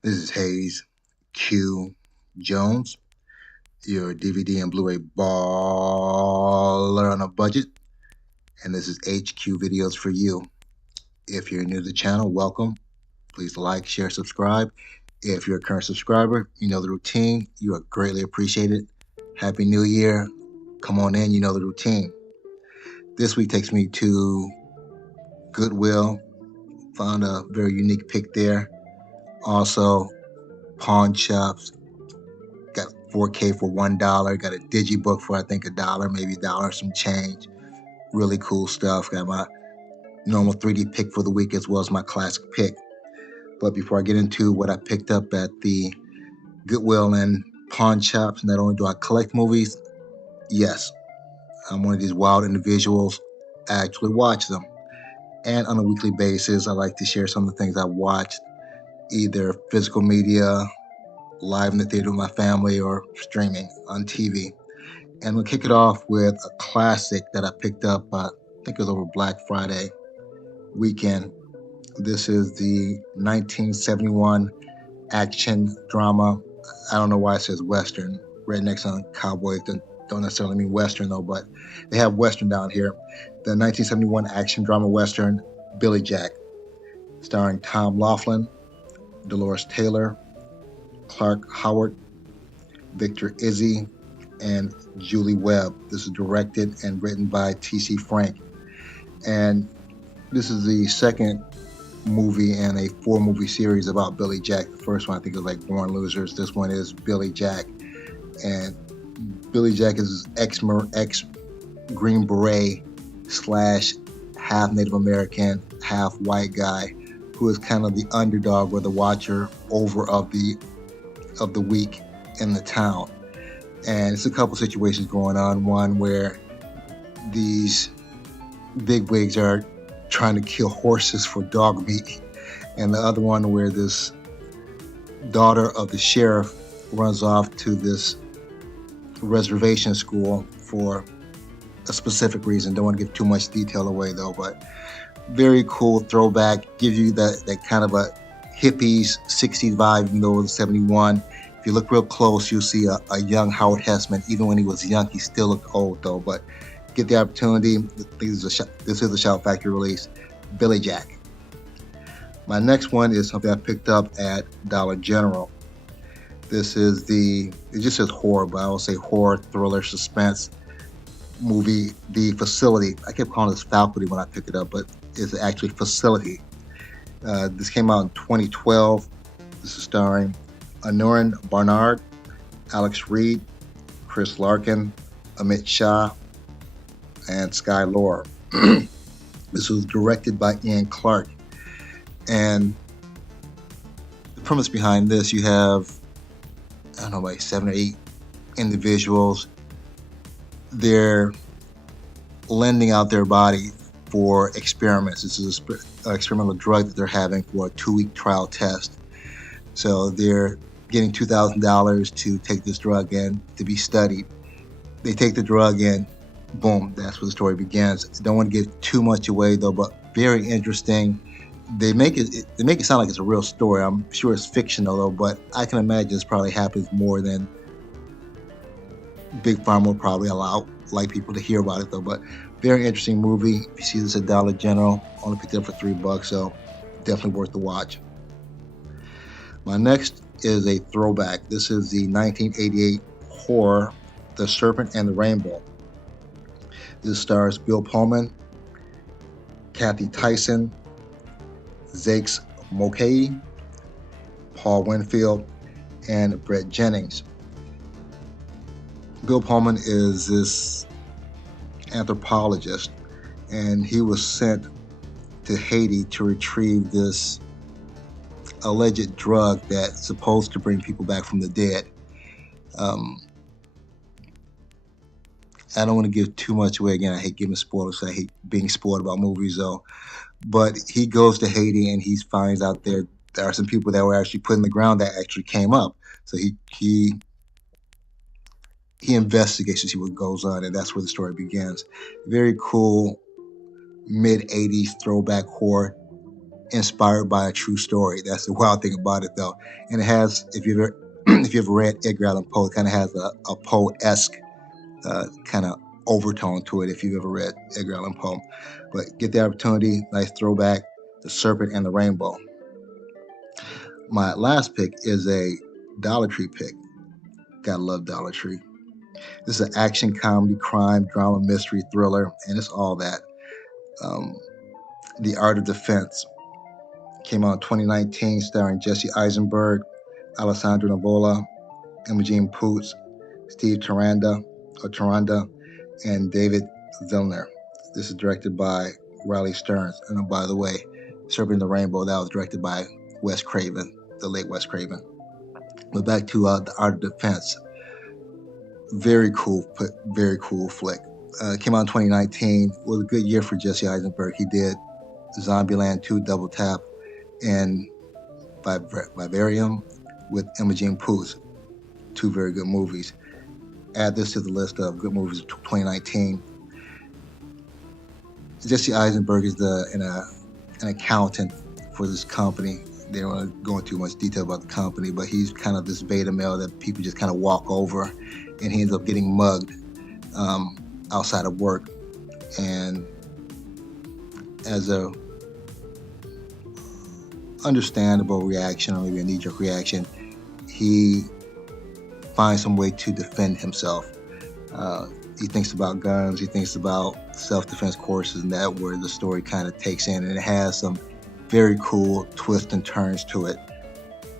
This is Hayes Q Jones, your DVD and Blu-ray baller on a budget, and this is HQ Videos for you. If you're new to the channel, welcome. Please like, share, subscribe. If you're a current subscriber, you know the routine. You are greatly appreciated. Happy New Year. Come on in, you know the routine. This week takes me to Goodwill. Found a very unique pick there. Also, pawn shops. Got 4K for $1. Got a Digi book for I think $1, maybe $1 some change. Really cool stuff. Got my normal 3D pick for the week as well as my classic pick. But before I get into what I picked up at the Goodwill and pawn shops, not only do I collect movies, yes, I'm one of these wild individuals. I actually watch them. And on a weekly basis, I like to share some of the things I've watched, either physical media, live in the theater with my family, or streaming on TV. And we'll kick it off with a classic that I picked up, I think it was over Black Friday weekend. This is the 1971 action drama. I don't know why it says Western. Rednecks on Cowboys don't necessarily mean Western, though, but they have Western down here. The 1971 action drama Western, Billy Jack, starring Tom Laughlin, Dolores Taylor, Clark Howard, Victor Izzy, and Julie Webb. This is directed and written by T.C. Frank. And this is the second movie in a 4-movie series about Billy Jack. The first one I think was like Born Losers. This one is Billy Jack. And Billy Jack is ex Green Beret slash half Native American, half white guy who is kind of the underdog or the watcher over of the week in the town. And it's a couple situations going on. One where these bigwigs are trying to kill horses for dog meat, and the other one where this daughter of the sheriff runs off to this reservation school for a specific reason. Don't want to give too much detail away though, but very cool throwback. Gives you that kind of a hippies 60s vibe, even though it was 71. If you look real close, you'll see a young Howard Hessman. Even when he was young, he still looked old though. But get the opportunity. This is a Shout Factory release. Billy Jack. My next one is something I picked up at Dollar General. This is it just says horror, but I will say horror, thriller, suspense movie, The Facility. I kept calling this Faculty when I picked it up, but it's actually Facility. This came out in 2012. This is starring Anurin Barnard, Alex Reed, Chris Larkin, Amit Shah, and Sky Lore. This was directed by Ian Clark. And the premise behind this, you have, I don't know, like 7 or 8 individuals. They're lending out their body for experiments. This is an experimental drug that they're having for a 2-week trial test. So they're getting $2,000 to take this drug in to be studied. They take the drug in, boom, that's where the story begins. Don't want to give too much away though, but very interesting. They make it sound like it's a real story. I'm sure it's fictional though, but I can imagine this probably happens more than Big Pharma will probably like people to hear about it though. But very interesting movie. If you see this at Dollar General, only picked it up for $3, so definitely worth the watch. My next is a throwback. This is the 1988 horror, The Serpent and the Rainbow. This stars Bill Pullman, Kathy Tyson, Zakes Mokae, Paul Winfield, and Brett Jennings. Bill Pullman is this anthropologist, and he was sent to Haiti to retrieve this alleged drug that's supposed to bring people back from the dead. I don't want to give too much away. Again, I hate giving spoilers. So I hate being spoiled about movies, though. But he goes to Haiti and he finds out there are some people that were actually put in the ground that actually came up. So he investigates to see what goes on, and that's where the story begins. Very cool mid-'80s throwback horror. inspired by a true story. That's the wild thing about it, though. And it has, if you've ever, if you've ever read Edgar Allan Poe, it kind of has a Poe-esque kind of overtone to it. If you've ever read Edgar Allan Poe, but get the opportunity. Nice throwback. The Serpent and the Rainbow. My last pick is a Dollar Tree pick. Gotta love Dollar Tree. This is an action, comedy, crime, drama, mystery, thriller, and it's all that. Um, the Art of Defense came out in 2019, starring Jesse Eisenberg, Alessandro Nivola, Imogen Poots, Steve Taranda, and David Zillner. This is directed by Riley Stearns. And by the way, Serpent and the Rainbow, that was directed by Wes Craven, the late Wes Craven. But back to The Art of Defense. Very cool flick. Came out in 2019. It was a good year for Jesse Eisenberg. He did Zombieland 2, Double Tap, and Vivarium with Imogen Poots. Two very good movies. Add this to the list of good movies of 2019. Jesse Eisenberg is an accountant for this company. They don't want to go into too much detail about the company, but he's kind of this beta male that people just kind of walk over, and he ends up getting mugged outside of work. And as a understandable reaction, or maybe a knee-jerk reaction, he finds some way to defend himself. He thinks about guns, he thinks about self-defense courses, and that where the story kind of takes in, and it has some very cool twists and turns to it.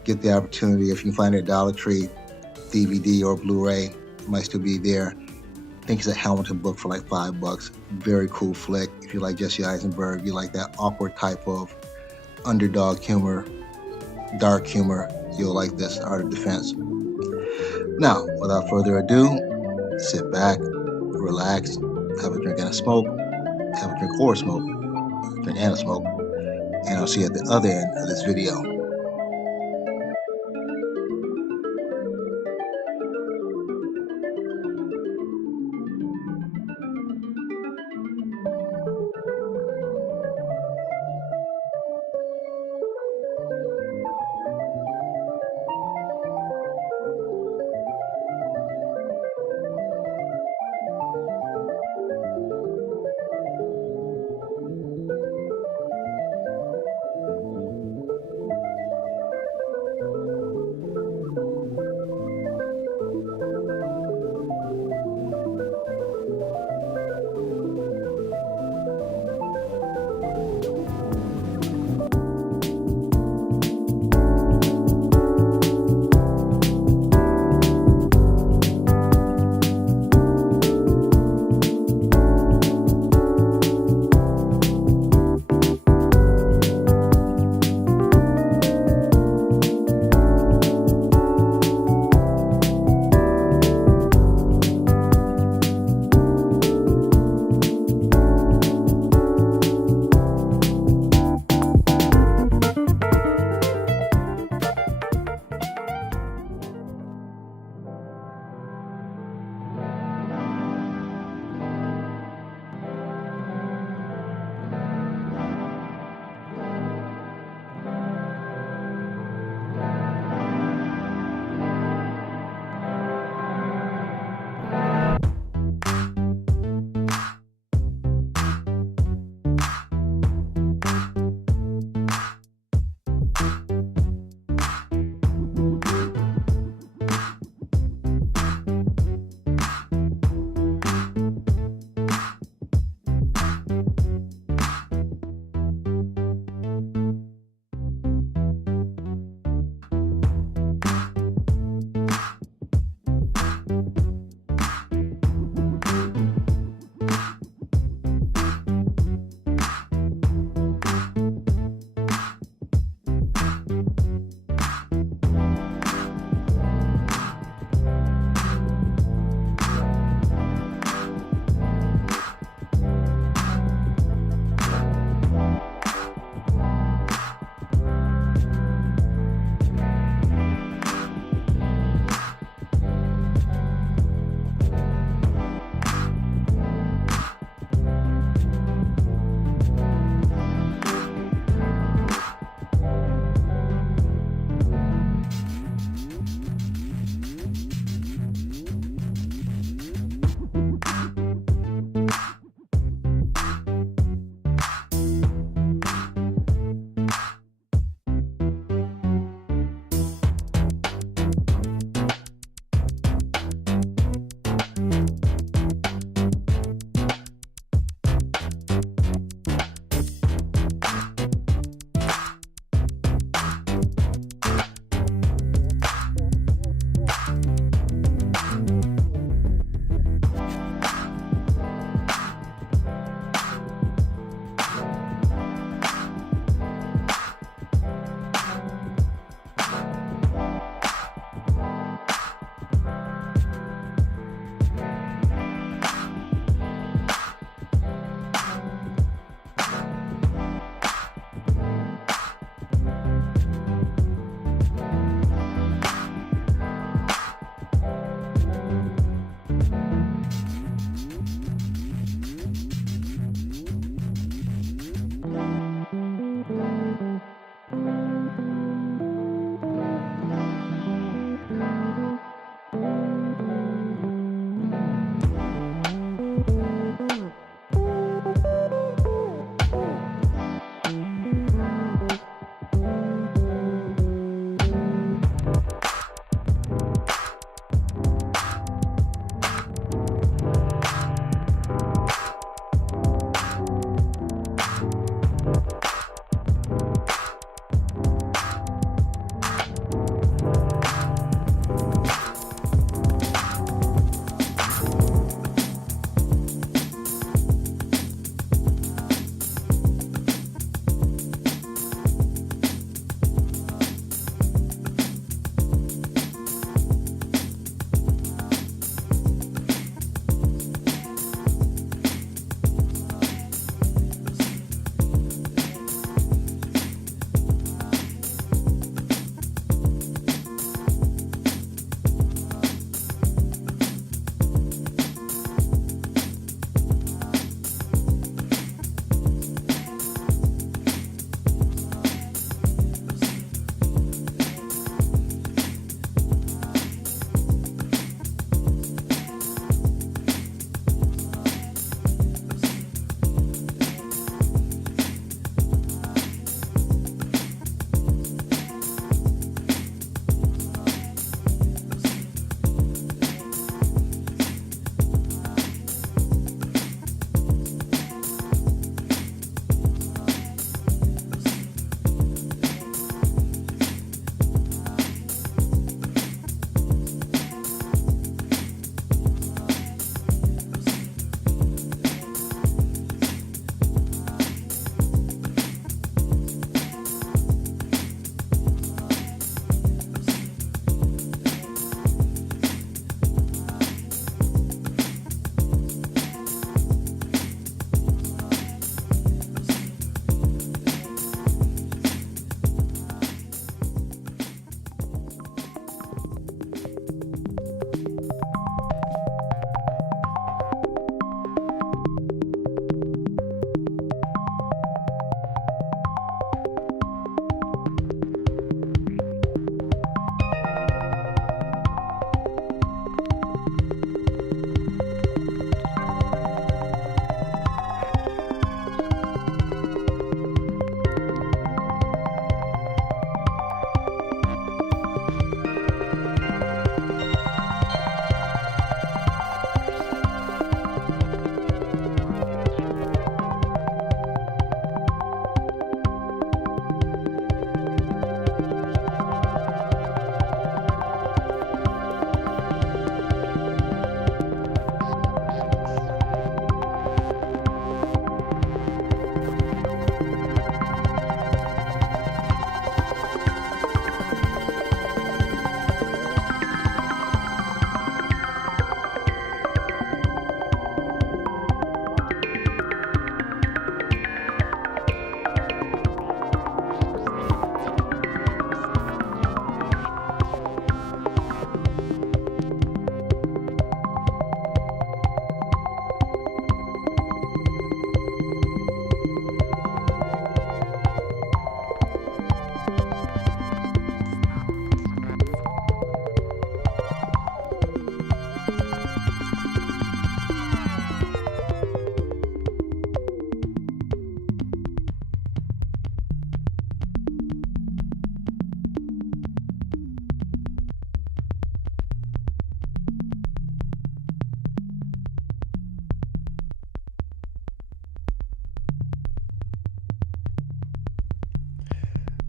Get the opportunity if you can find it at Dollar Tree, DVD or Blu-ray, it might still be there. I think it's a Hamilton book for like $5. Very cool flick. If you like Jesse Eisenberg, you like that awkward type of underdog humor, dark humor, you'll like this, Art of Defense. Now, without further ado, sit back, relax, have a drink and a smoke, have a drink or a smoke, a drink and a smoke, and I'll see you at the other end of this video.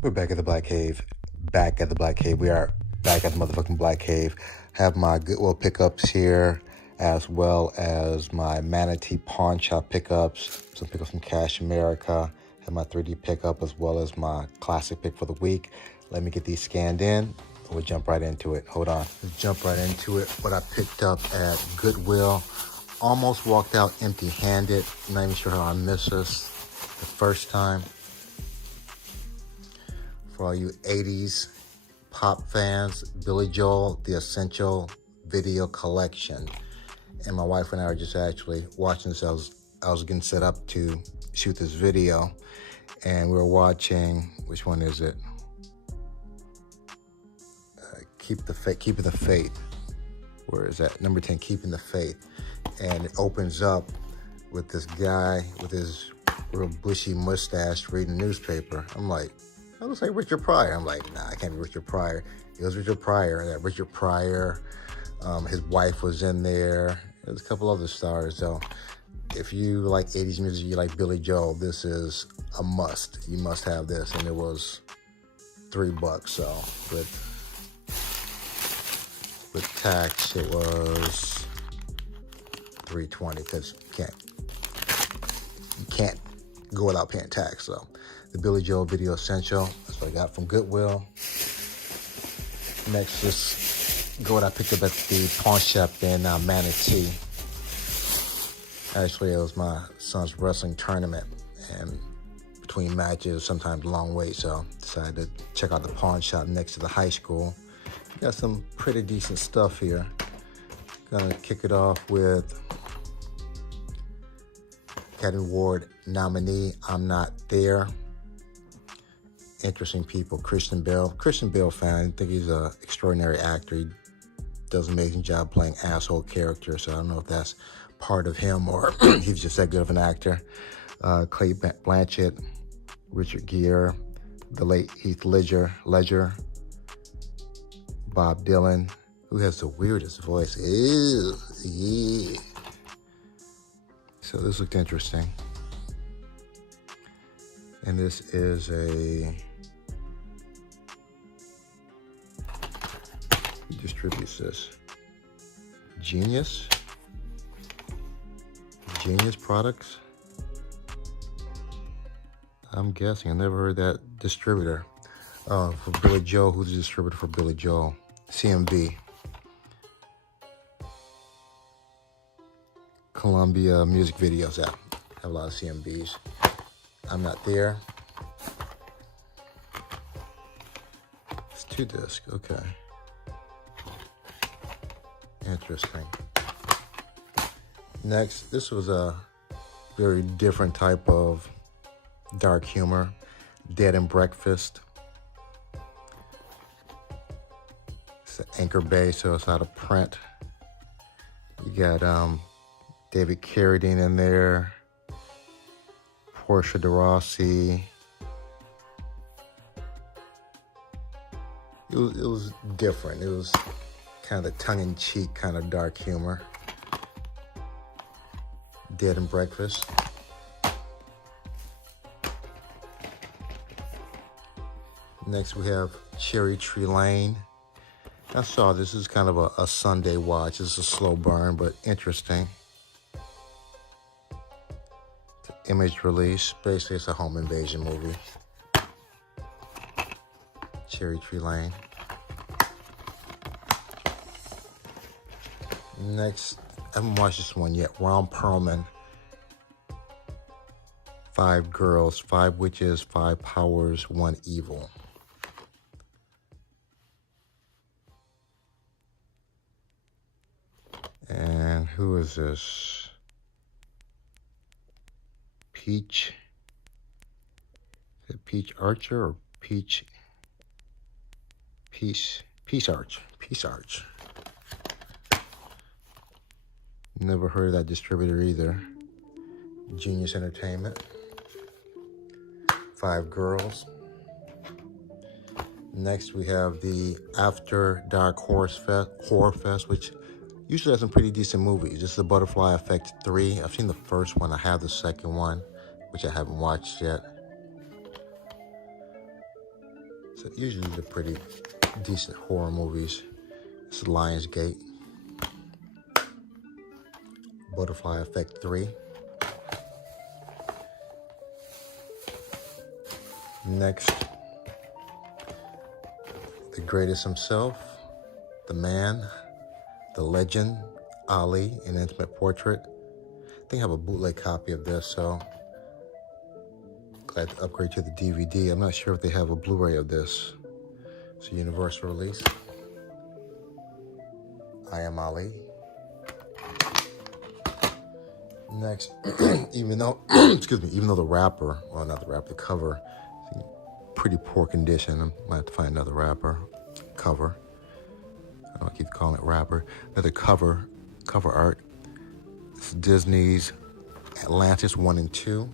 We're back at the Black Cave. Back at the Black Cave. We are back at the motherfucking Black Cave. Have my Goodwill pickups here, as well as my Manatee Pawn Shop pickups. Some pickups from Cash America. Have my 3D pickup, as well as my classic pick for the week. Let me get these scanned in. We'll jump right into it. Hold on. Let's jump right into it. What I picked up at Goodwill. Almost walked out empty-handed. Not even sure how I missed this the first time. For all you 80s pop fans, Billy Joel, The Essential Video Collection. And my wife and I are just actually watching this. I was getting set up to shoot this video. And we were watching, which one is it? Keeping the Faith. Where is that? Number 10, Keeping the Faith. And it opens up with this guy with his real bushy mustache reading the newspaper. I'm like, I was like Richard Pryor. I'm like, nah, I can't be Richard Pryor. It was Richard Pryor. That Richard Pryor, his wife was in there. There's a couple other stars. So if you like 80s music, you like Billy Joel, this is a must. You must have this. And it was $3. So with tax, it was $3.20 because you can't go without paying tax. So the Billy Joel Video Essential, that's what I got from Goodwill. Next, just go what I picked up at the pawn shop in Manatee. Actually, it was my son's wrestling tournament, and between matches, sometimes long wait, so decided to check out the pawn shop next to the high school. Got some pretty decent stuff here. Gonna kick it off with Academy Award nominee, I'm Not There. Interesting people, Christian Bale fan. I think he's an extraordinary actor. He does an amazing job playing asshole characters, so I don't know if that's part of him or he's just that good of an actor. Clay Blanchett, Richard Gere, the late Heath Ledger, Bob Dylan, who has the weirdest voice. Ew, yeah. So this looked interesting. And this is who distributes this? Genius Products? I'm guessing. I never heard that distributor. For Billy Joel, who's the distributor for Billy Joel? CMV. Columbia Music Videos app. Have a lot of CMVs. I'm Not There. It's 2 discs, okay. Interesting. Next, this was a very different type of dark humor. Dead and Breakfast. It's an Anchor Bay, so it's out of print. You got David Carradine in there. Portia de Rossi. It was different. It was kind of the tongue-in-cheek kind of dark humor. Dead and Breakfast. Next we have Cherry Tree Lane. I saw this is kind of a Sunday watch. It's a slow burn, but interesting. It's an Image release. Basically, it's a home invasion movie. Cherry Tree Lane. Next, I haven't watched this one yet. Ron Perlman. 5 Girls, 5 Witches, 5 Powers, 1 Evil. And who is this? Peach? Is it Peach Archer or Peach Arch? Peace Arch. Never heard of that distributor either. Genius Entertainment. 5 Girls. Next we have the After Dark Horror Fest, which usually has some pretty decent movies. This is the Butterfly Effect 3. I've seen the first one. I have the second one, which I haven't watched yet. So usually they're pretty decent horror movies. This is Lionsgate. Butterfly Effect 3. Next, the greatest himself, the man, the legend, Ali, an intimate portrait. I think I have a bootleg copy of this, so glad to upgrade to the DVD. I'm not sure if they have a Blu-ray of this. It's a universal release. I Am Ali. Next, even though, excuse me, even though the wrapper, well, not the wrapper, the cover, is in pretty poor condition. I might have to find another cover. I don't keep calling it wrapper. Another cover art. It's Disney's Atlantis 1 and 2.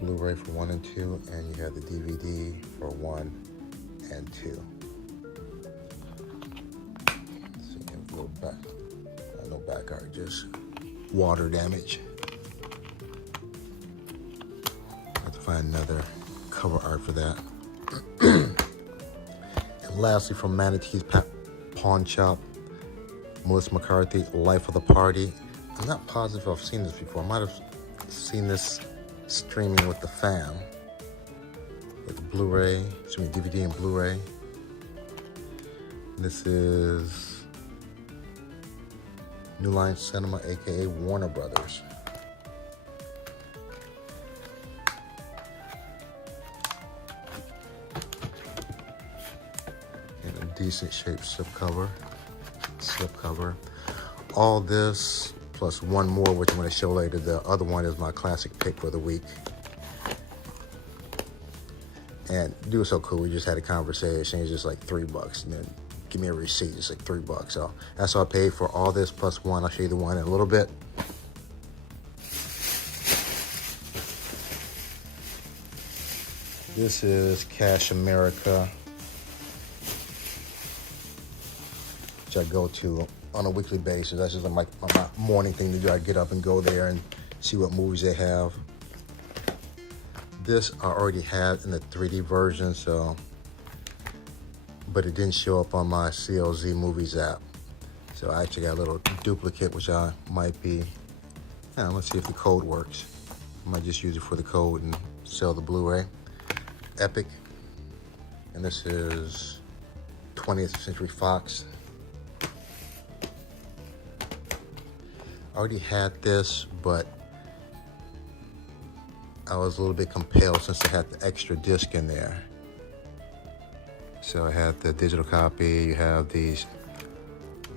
Blu-ray for 1 and 2, and you have the DVD for 1 and 2. No back art, just water damage. Have to find another cover art for that. And lastly, from Manatee's Pawn Shop, Melissa McCarthy, Life of the Party. I'm not positive if I've seen this before. I might have seen this streaming with the fam, with the Blu-ray, DVD and Blu-ray. This is New Line Cinema, aka Warner Brothers. In a decent shaped slipcover. All this plus one more, which I'm going to show later. The other one is my classic pick for the week. And dude was so cool. We just had a conversation. It's just like $3, and then give me a receipt. It's like $3. So that's all I paid for all this plus one. I'll show you the one in a little bit. This is Cash America, which I go to on a weekly basis. That's just like my morning thing to do. I get up and go there and see what movies they have. This I already had in the 3D version, so, but it didn't show up on my CLZ Movies app. So I actually got a little duplicate, which I might be, let's see if the code works. I might just use it for the code and sell the Blu-ray. Epic. And this is 20th Century Fox. I already had this, but I was a little bit compelled since I had the extra disc in there. So I had the digital copy, you have the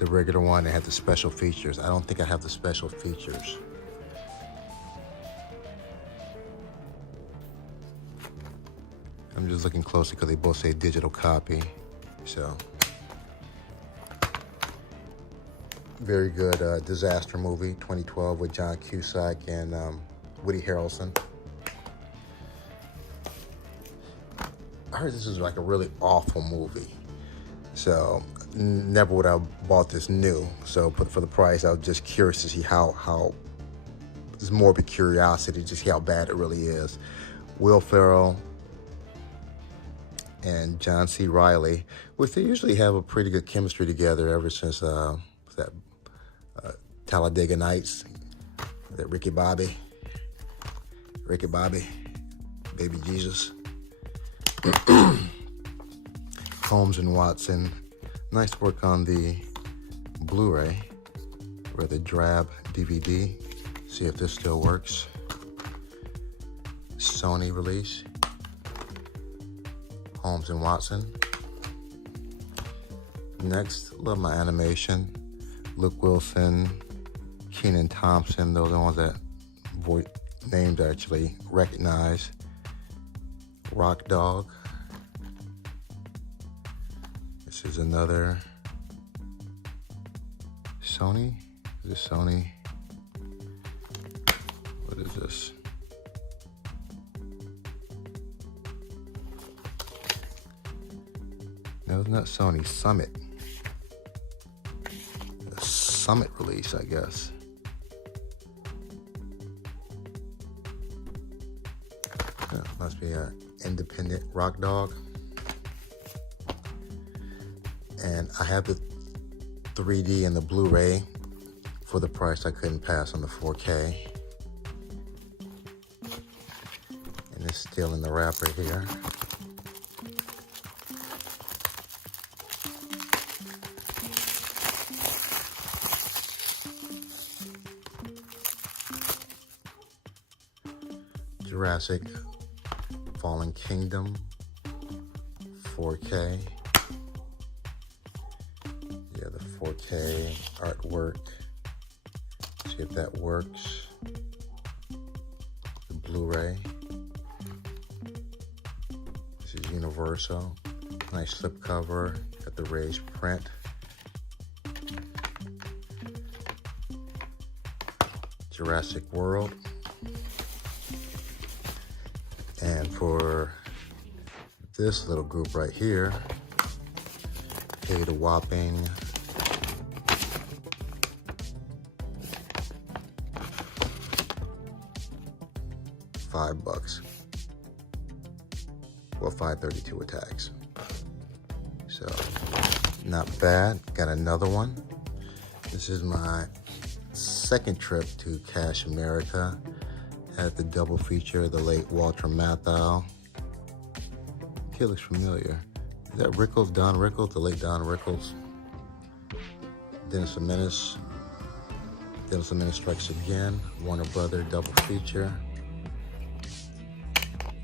regular one, they had the special features. I don't think I have the special features. I'm just looking closely because they both say digital copy. So, very good disaster movie, 2012 with John Cusack and Woody Harrelson. I heard this is like a really awful movie. So, never would I have bought this new. So, for the price, I was just curious to see how it's more of a curiosity to see how bad it really is. Will Ferrell and John C. Reilly, which they usually have a pretty good chemistry together ever since Talladega Nights, that Ricky Bobby, Baby Jesus. Holmes and Watson, nice work on the Blu-ray, or the drab DVD. See if this still works. Sony release. Holmes and Watson. Next, love my animation. Luke Wilson, Kenan Thompson, those are the ones that names I actually recognize. Rock Dog. This is another Sony. Is this Sony? What is this? No, it's not Sony. Summit. A Summit release, I guess. Must be an independent rock dog. And I have the 3D and the Blu-ray for the price I couldn't pass on the 4K. And it's still in the wrapper here. Jurassic Fallen Kingdom 4K. Yeah, the 4K artwork. See if that works. The Blu-ray. This is Universal. Nice slipcover. Got the raised print. Jurassic World. And for this little group right here, paid a whopping $5. Well, $5.32 with tax. So, not bad. Got another one. This is my second trip to Cash America. Had the double feature, the late Walter Matthau. Kid looks familiar. Is that Rickles, Don Rickles, the late Don Rickles? Dennis the Menace. Dennis the Menace Strikes Again. Warner Brother double feature.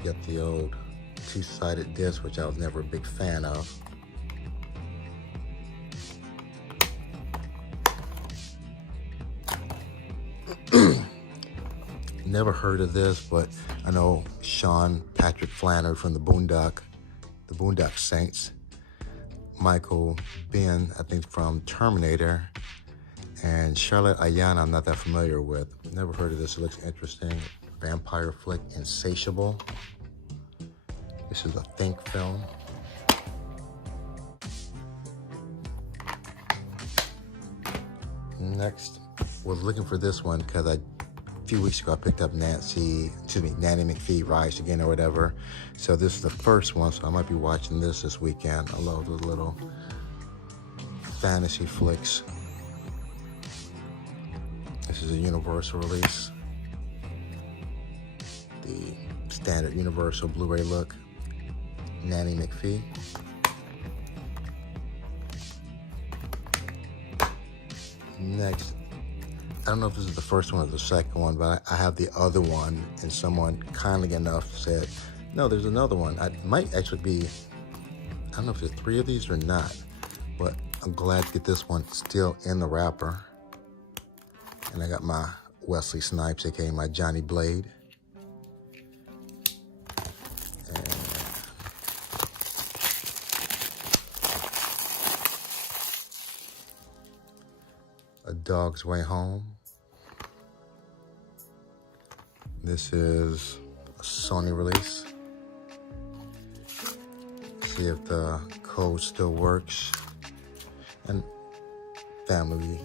Got the old two-sided disc, which I was never a big fan of. Never heard of this, but I know Sean Patrick Flannery from the Boondock Saints. Michael Ben, I think from Terminator. And Charlotte Ayana, I'm not that familiar with. Never heard of this, it looks interesting. Vampire flick, Insatiable. This is a Think film. Next, was looking for this one because a few weeks ago I picked up Nanny McPhee Rise Again or whatever. So this is the first one, so I might be watching this weekend. I love the little fantasy flicks. This is a Universal release. The standard Universal Blu-ray look. Nanny McPhee. Next, I don't know if this is the first one or the second one, but I have the other one, and someone kindly enough said, no, there's another one. I might actually be, I don't know if there's 3 of these or not, but I'm glad to get this one still in the wrapper. And I got my Wesley Snipes, aka my Johnny Blade. And A Dog's Way Home. This is a Sony release. See if the code still works. And family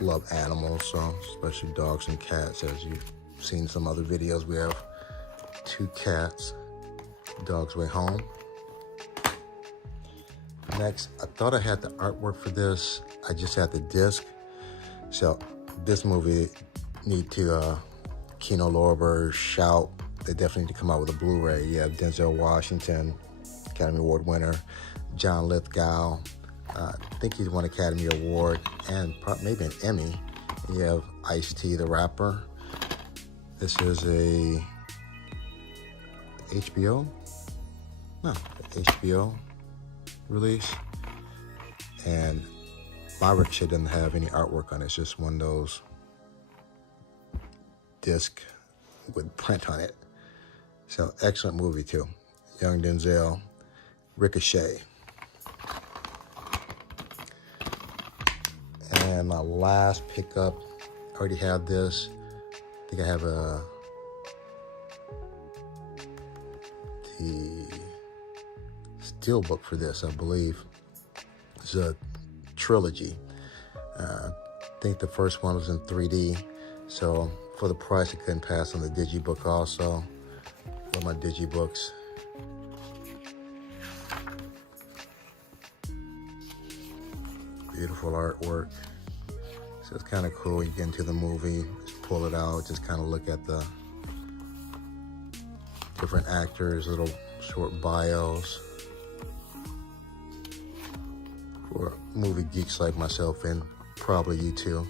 love animals, so especially dogs and cats. As you've seen some other videos, we have 2 cats. Dog's Way Home. Next, I thought I had the artwork for this. I just had the disc. So this movie need to Kino Lorber, Shout. They definitely need to come out with a Blu-ray. You have Denzel Washington, Academy Award winner, John Lithgow. I think he's won Academy Award and maybe an Emmy. You have Ice-T, the rapper. This is a HBO? No, HBO release. And my Ricochet doesn't have any artwork on it. It's just one of those disc with print on it. So excellent movie too. Young Denzel, Ricochet. And my last pickup, I already have this. I think I have the steelbook for this, I believe. It's a trilogy. I think the first one was in 3D. So for the price, I couldn't pass on the Digi book also. Love my Digi books. Beautiful artwork. So it's kind of cool. You get into the movie, just pull it out, just kind of look at the different actors, little short bios. For movie geeks like myself, and probably you too.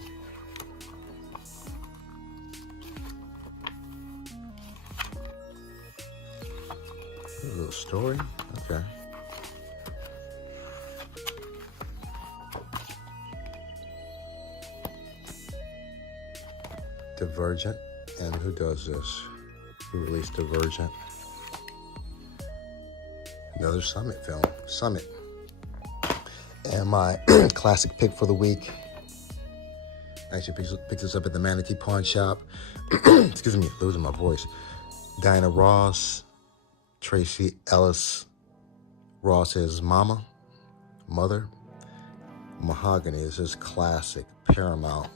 A little story, okay. Divergent, and who does this? Who released Divergent? Another Summit film, Summit. And my classic pick for the week, I actually picked this up at the Manatee Pawn Shop. Excuse me, losing my voice. Diana Ross, Tracy Ellis Ross's mother. Mahogany is his classic, Paramount.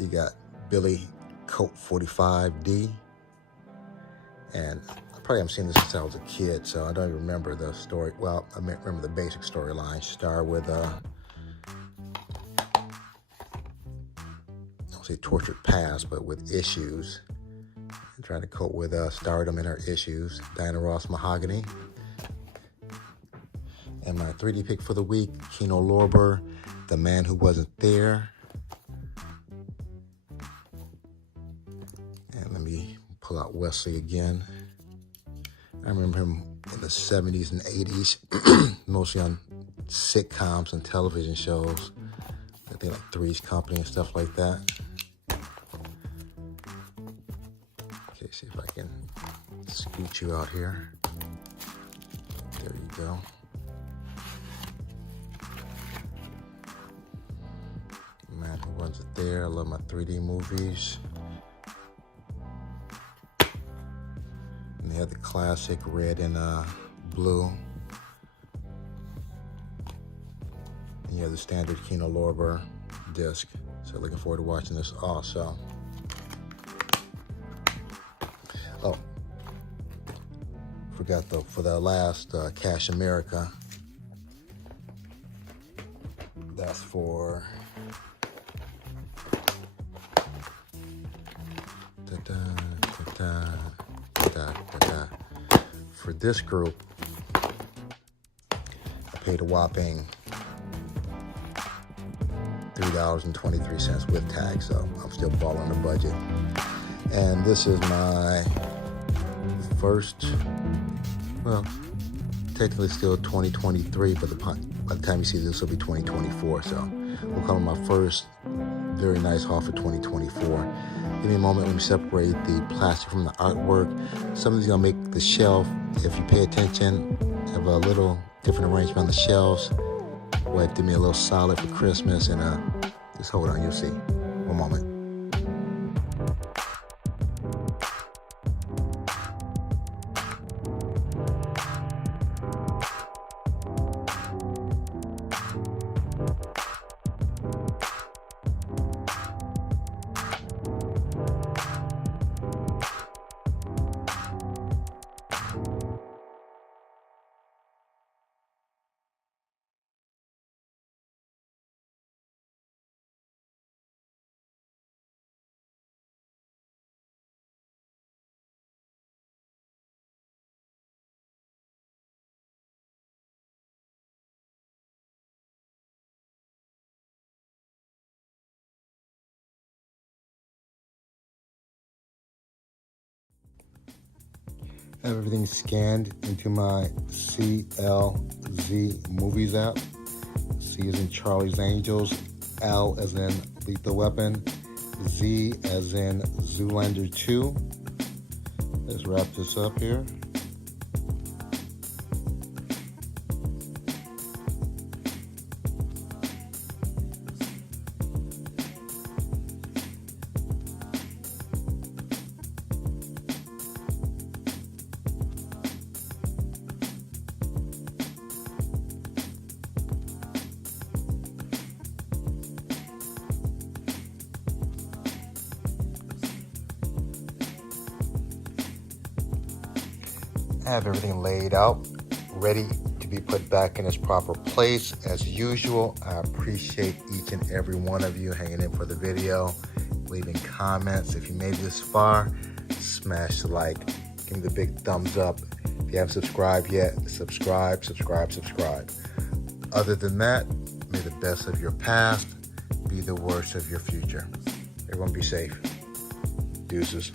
You got Billy Coat 45D. And I probably haven't seen this since I was a kid, so I don't even remember the story. Well, I remember the basic storyline. Star with I don't say tortured past, but with issues. And trying to cope with stardom in her issues. Diana Ross, Mahogany. And my 3D pick for the week, Kino Lorber, The Man Who Wasn't There. And let me pull out Wesley again. I remember him in the 70s and 80s, mostly on sitcoms and television shows. I think like Three's Company and stuff like that. Okay, see if I can scoot you out here. There you go. Man Who Wasn't There. I love my 3D movies. And they have the classic red and blue. And you have the standard Kino Lorber disc. So looking forward to watching this also. Oh, forgot though, for the last Cash America, that's for for this group. I paid a whopping $3.23 with tax, so I'm still balling the budget. And this is my first, well, technically still 2023, but by the time you see this, will be 2024. So we'll call it my first very nice haul for 2024. Give me a moment, let me separate the plastic from the artwork. Some of these are gonna make the shelf. If you pay attention, have a little different arrangement on the shelves. Wife did me a little solid for Christmas, and just hold on, you'll see. One moment. Have everything scanned into my CLZ Movies app. C as in Charlie's Angels, L as in Lethal Weapon, Z as in Zoolander 2. Let's wrap this up here. I have everything laid out, ready to be put back in its proper place as usual. I appreciate each and every one of you hanging in for the video, leaving comments. If you made it this far, smash the like, give me the big thumbs up. If you haven't subscribed yet, subscribe. Other than that, may the best of your past be the worst of your future. Everyone be safe. Deuces.